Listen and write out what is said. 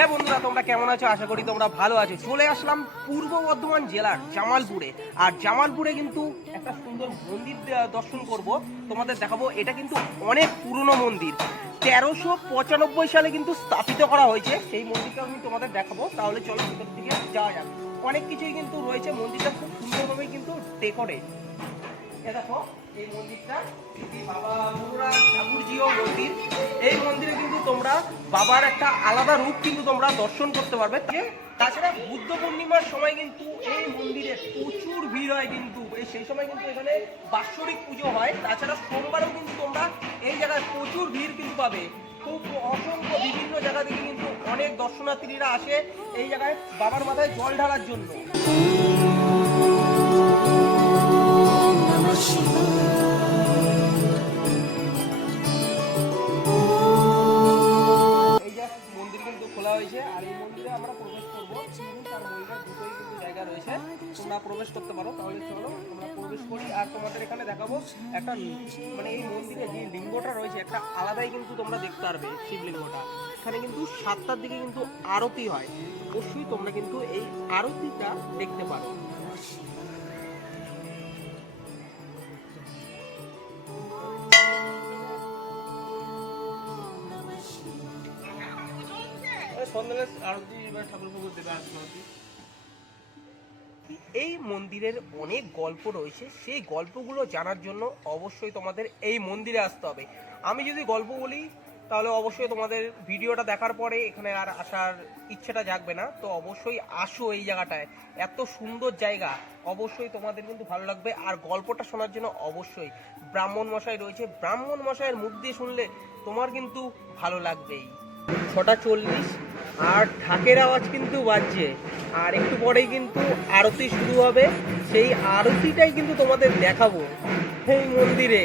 হ্যাঁ বন্ধুরা, তোমরা কেমন আছো? আশা করি তোমরা ভালো আছো। চলে আসলাম পূর্ব বর্ধমান জেলার জামালপুরে। আর জামালপুরে কিন্তু একটা সুন্দর মন্দির দর্শন করব, তোমাদের দেখাবো। এটা কিন্তু অনেক পুরনো মন্দির, 1395 সালে কিন্তু স্থাপিত করা হয়েছে। সেই মন্দিরটা আমি তোমাদের দেখাবো। তাহলে চলো ভিতর দিকে যাওয়া যাক। অনেক কিছুই কিন্তু রয়েছে, মন্দিরটা খুব সুন্দরভাবে কিন্তু ডেকোরেট। এ দেখো এই মন্দিরটা, বাবা মুরাদ ঠাকুরজিও মন্দির। এই মন্দিরে কিন্তু তোমরা বাবার একটা আলাদা রূপ কিন্তু তোমরা দর্শন করতে পারবে। তাছাড়া বুদ্ধ পূর্ণিমার সময় কিন্তু এই মন্দিরে প্রচুর ভিড় হয়, কিন্তু সেই সময় কিন্তু এখানে বাৎসরিক পুজো হয়। তাছাড়া সোমবারও কিন্তু তোমরা এই জায়গায় প্রচুর ভিড় কিন্তু পাবে। খুব অসংখ্য বিভিন্ন জায়গা থেকে কিন্তু অনেক দর্শনার্থীরা আসে এই জায়গায় বাবার মাথায় জল ঢালার জন্য। খোলা হয়েছে আর এই মন্দিরে আমরা প্রবেশ করবো। আর মন্দিরের দুটোই কিন্তু জায়গা রয়েছে, তোমরা প্রবেশ করতে পারো। তাহলে চলো আমরা প্রবেশ করি আর তোমাদের এখানে দেখাবো একটা, মানে এই মন্দিরে যে লিঙ্গটা রয়েছে একটা আলাদাই কিন্তু তোমরা দেখতে পারবে। শিবলিঙ্গটা এখানে কিন্তু 7টার দিকে কিন্তু আরতি হয়, অবশ্যই তোমরা কিন্তু এই আরতিটা দেখতে পারো। এই মন্দিরের অনেক গল্প রয়েছে, সেই গল্পগুলো জানার জন্য অবশ্যই তোমাদের এই মন্দিরে আসতে হবে। আমি যদি গল্প বলি তাহলে অবশ্যই তোমাদের ভিডিওটা দেখার পরে এখানে আর আসার ইচ্ছেটা জাগবে না। তো অবশ্যই আসো এই জায়গাটায়, এত সুন্দর জায়গা, অবশ্যই তোমাদের কিন্তু ভালো লাগবে। আর গল্পটা শোনার জন্য অবশ্যই ব্রাহ্মণ মশাই রয়েছে, ব্রাহ্মণ মশাইয়ের মুখ দিয়ে শুনলে তোমার কিন্তু ভালো লাগবেই। 6:40 আর ঢাকের আওয়াজ কিন্তু বাজছে, আর একটু পরেই কিন্তু আরতি শুরু হবে। সেই আরতিটাই কিন্তু তোমাদের দেখাবো এই মন্দিরে।